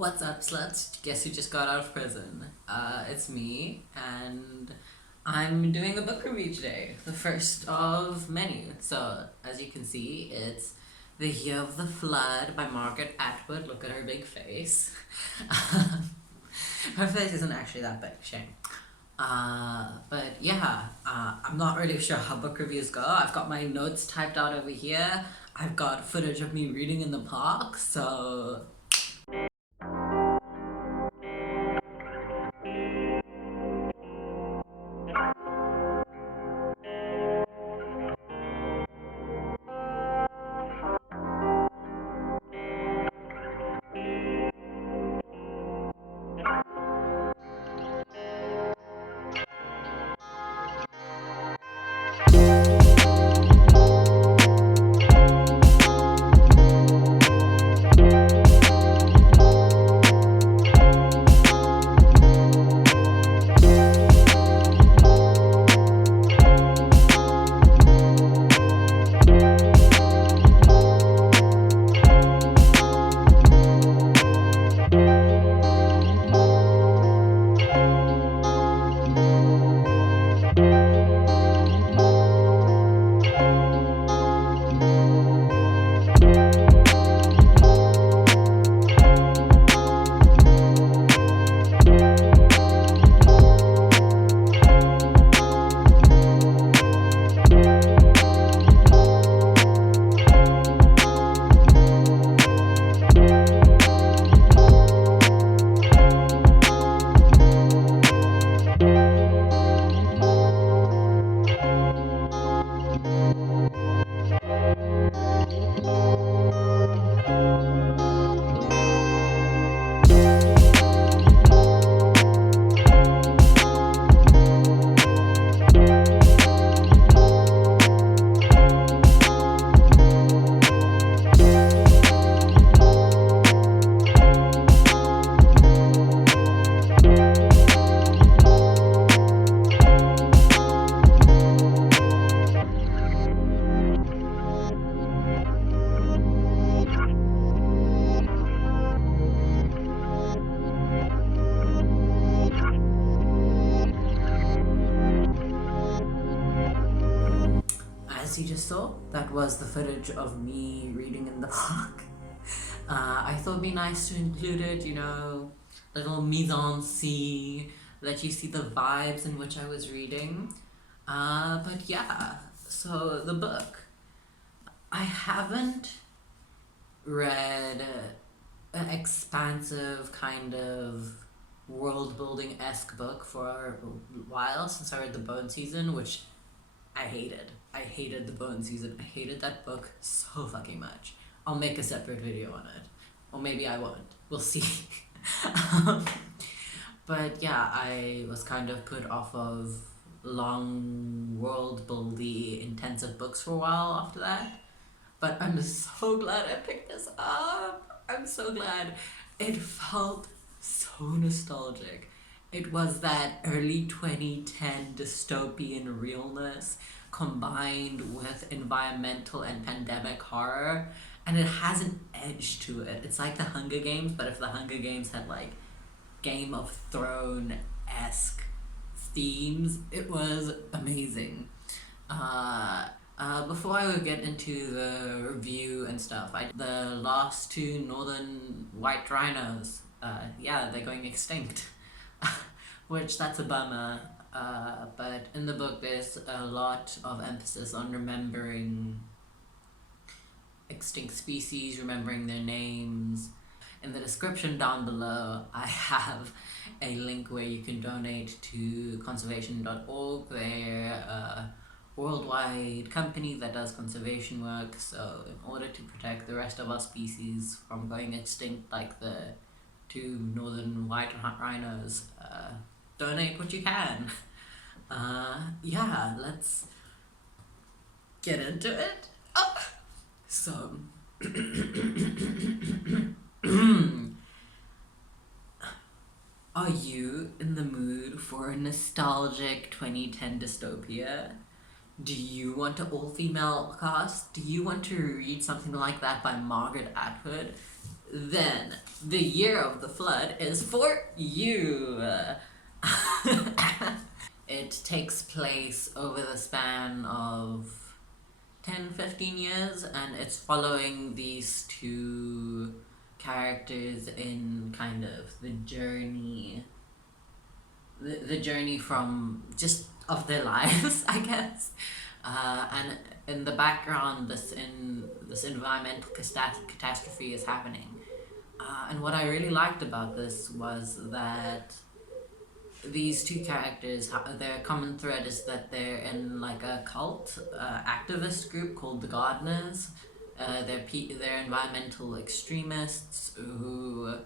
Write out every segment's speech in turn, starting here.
What's up, sluts? Guess who just got out of prison? It's me, and I'm doing a book review today, the first of many. So, as you can see, it's The Year of the Flood by Margaret Atwood. Look at her big face. Her face isn't actually that big, shame. But yeah, I'm not really sure how book reviews go. I've got my notes typed out over here. I've got footage of me reading in the park, so as you just saw, that was the footage of me reading in the park. I thought it'd be nice to include it, little mise en scene, let you see the vibes in which I was reading. But yeah, so the book. I haven't read an expansive kind of world-building-esque book for a while since I read The Bone Season, which I hated. I hated The Bone Season. I hated that book so fucking much. I'll make a separate video on it. Or maybe I won't. We'll see. But yeah, I was kind of put off of long world-buildy intensive books for a while after that. But I'm so glad I picked this up. I'm so glad. It felt so nostalgic. It was that early 2010 dystopian realness combined with environmental and pandemic horror, and it has an edge to it. It's like the Hunger Games, but if the Hunger Games had like Game of Thrones-esque themes, it was amazing. Before I would get into the review and stuff, the last two northern white rhinos, they're going extinct. Which, that's a bummer. But in the book there's a lot of emphasis on remembering extinct species, remembering their names. In the description down below, I have a link where you can donate to conservation.org. They're a worldwide company that does conservation work, so in order to protect the rest of our species from going extinct like the two northern white rhinos, donate what you can. Let's get into it. So, are you in the mood for a nostalgic 2010 dystopia? Do you want an all-female cast? Do you want to read something like that by Margaret Atwood? then the year of the flood is for you. It takes place over the span of 10-15 years, and it's following these two characters in kind of the journey from just of their lives, I guess. And in the background, this environmental catastrophe is happening. And what I really liked about this was that these two characters, their common thread is that they're in like a cult activist group called the Gardeners. They're environmental extremists who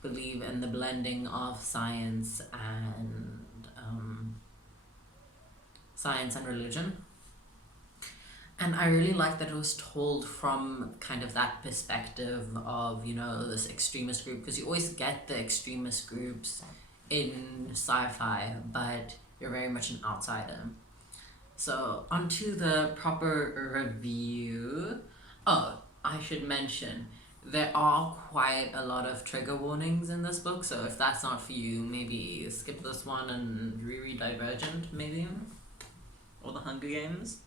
believe in the blending of science and religion. And I really like that it was told from kind of that perspective of, this extremist group, because you always get the extremist groups in sci-fi, but you're very much an outsider. So onto the proper review. Oh, I should mention, there are quite a lot of trigger warnings in this book, so if that's not for you, maybe skip this one and reread Divergent, maybe, or The Hunger Games,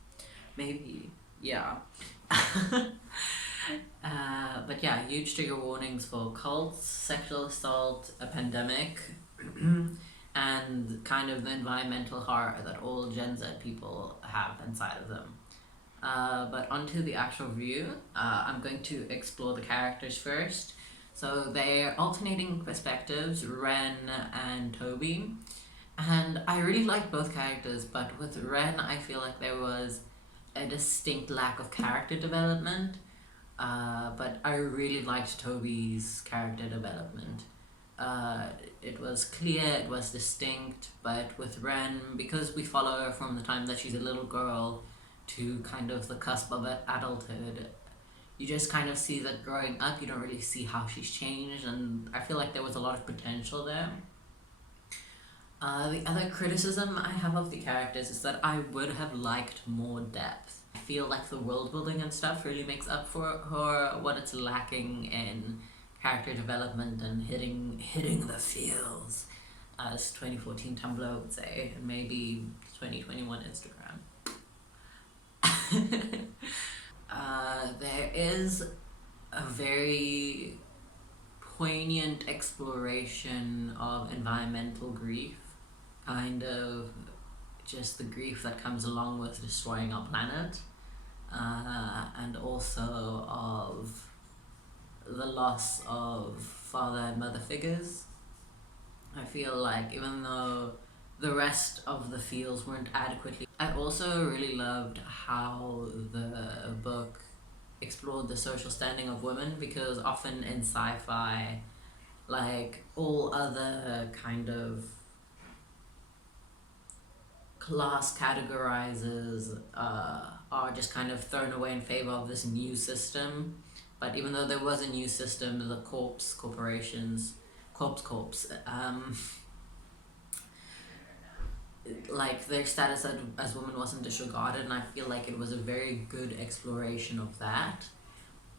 maybe, yeah. But yeah, huge trigger warnings for cults, sexual assault, a pandemic, and kind of the environmental horror that all Gen Z people have inside of them. But onto the actual review, I'm going to explore the characters first. So they're alternating perspectives, Ren and Toby. And I really like both characters, but with Ren, I feel like there was a distinct lack of character development. But I really liked Toby's character development. It was clear, it was distinct, but with Ren, because we follow her from the time that she's a little girl to kind of the cusp of adulthood, you just kind of see that growing up, you don't really see how she's changed, and I feel like there was a lot of potential there. The other criticism I have of the characters is that I would have liked more depth. I feel like the world building and stuff really makes up for her what it's lacking in character development and hitting the feels, as 2014 Tumblr would say, and maybe 2021 Instagram. There is a very poignant exploration of environmental grief, kind of just the grief that comes along with destroying our planet, and also of the loss of father and mother figures. I feel like even though the rest of the feels weren't adequately, I also really loved how the book explored the social standing of women, because often in sci-fi, like all other kind of class categorizers are just kind of thrown away in favor of this new system. But even though there was a new system, the corporations, like their status as women wasn't disregarded, and I feel like it was a very good exploration of that.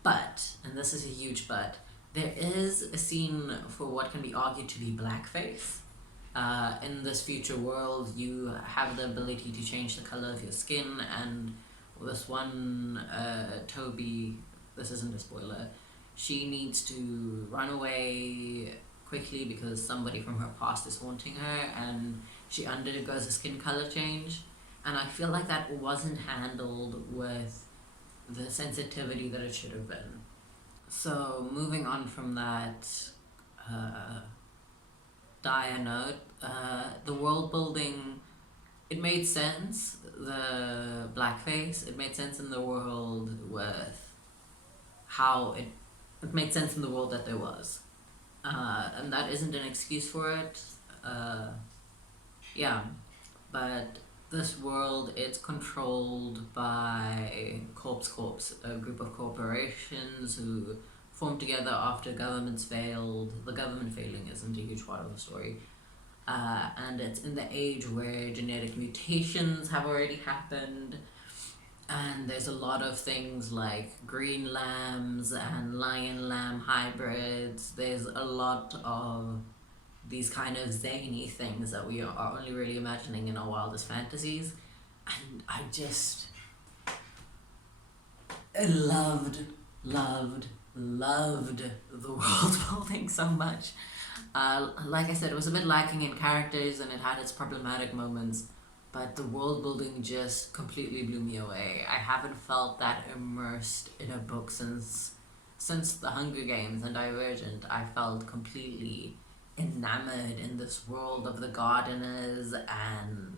But, and this is a huge but, there is a scene for what can be argued to be blackface. In this future world, you have the ability to change the color of your skin, and this one, Toby, this isn't a spoiler, she needs to run away quickly because somebody from her past is haunting her, and she undergoes a skin color change. And I feel like that wasn't handled with the sensitivity that it should have been. So moving on from that dire note, the world building, it made sense. The blackface, it made sense in the world with how it made sense in the world that there was. And that isn't an excuse for it. Yeah, but this world, it's controlled by Corps, a group of corporations who formed together after governments failed. The government failing isn't a huge part of the story. And it's in the age where genetic mutations have already happened. And there's a lot of things like green lambs and lion lamb hybrids. There's a lot of these kind of zany things that we are only really imagining in our wildest fantasies. And I just loved, loved, loved the world building so much. Like I said, it was a bit lacking in characters and it had its problematic moments, but the world building just completely blew me away. I haven't felt that immersed in a book since The Hunger Games and Divergent. I felt completely enamored in this world of the gardeners and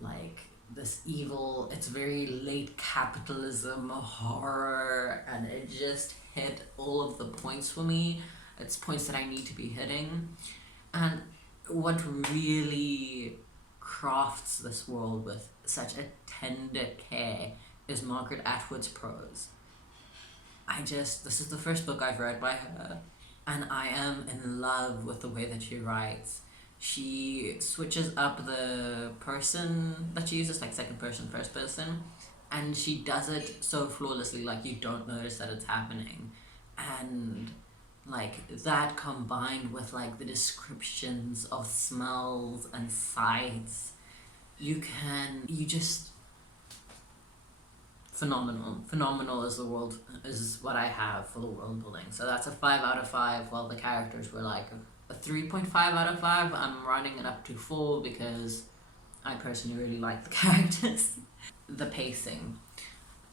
like this evil, it's very late capitalism horror, and it just hit all of the points for me. It's points that I need to be hitting. And what really crafts this world with such a tender care is Margaret Atwood's prose. This is the first book I've read by her, and I am in love with the way that she writes. She switches up the person that she uses, like second person, first person, and she does it so flawlessly, like you don't notice that it's happening. And like that combined with like the descriptions of smells and sights, you just phenomenal is what I have for the world building. So that's a 5 out of 5. Well, the characters were like a 3.5 out of 5. I'm running it up to 4 because I personally really like the characters. The pacing,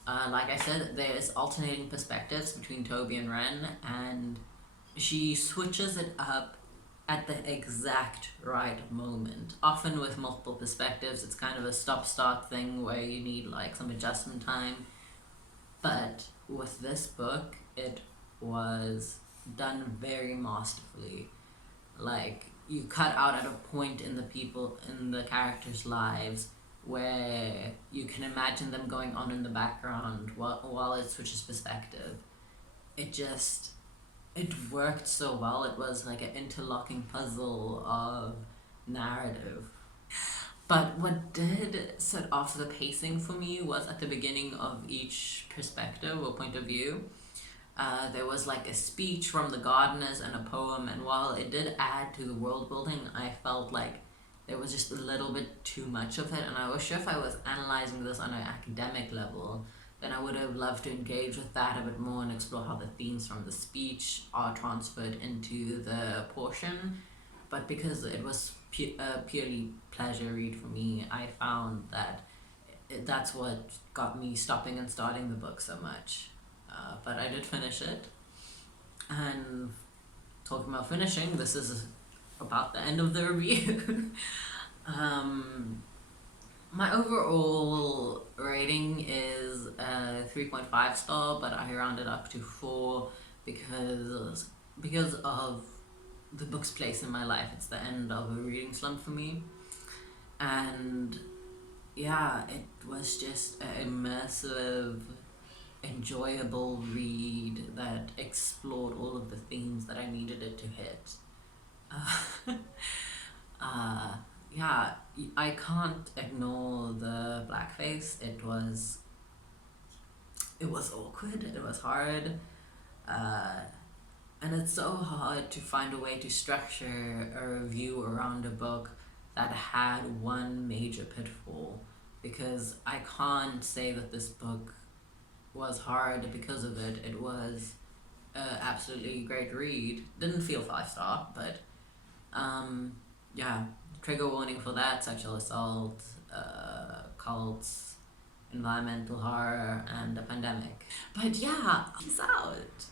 like I said, there's alternating perspectives between Toby and Ren, and she switches it up at the exact right moment. Often with multiple perspectives, it's kind of a stop-start thing where you need like some adjustment time. But with this book, it was done very masterfully. Like you cut out at a point in the characters' lives where you can imagine them going on in the background while it switches perspective. It worked so well. It was like an interlocking puzzle of narrative. But what did set off the pacing for me was at the beginning of each perspective or point of view. There was like a speech from the gardeners and a poem, and while it did add to the world building, I felt like there was just a little bit too much of it, and I was sure if I was analyzing this on an academic level, then I would have loved to engage with that a bit more and explore how the themes from the speech are transferred into the portion. But because it was a purely pleasure read for me, I found that that's what got me stopping and starting the book so much. But I did finish it. And talking about finishing, this is about the end of the review. My overall rating is a 3.5 star, but I rounded up to 4 because of the book's place in my life. It's the end of a reading slump for me. And yeah, it was just an immersive, enjoyable read that explored all of the themes that I needed it to hit. Yeah, I can't ignore the blackface. It was awkward, it was hard, and it's so hard to find a way to structure a review around a book that had one major pitfall, because I can't say that this book was hard because of it. It was an absolutely great read. Didn't feel 5-star, but yeah, trigger warning for that: sexual assault, cults, environmental horror, and a pandemic. But yeah, peace out.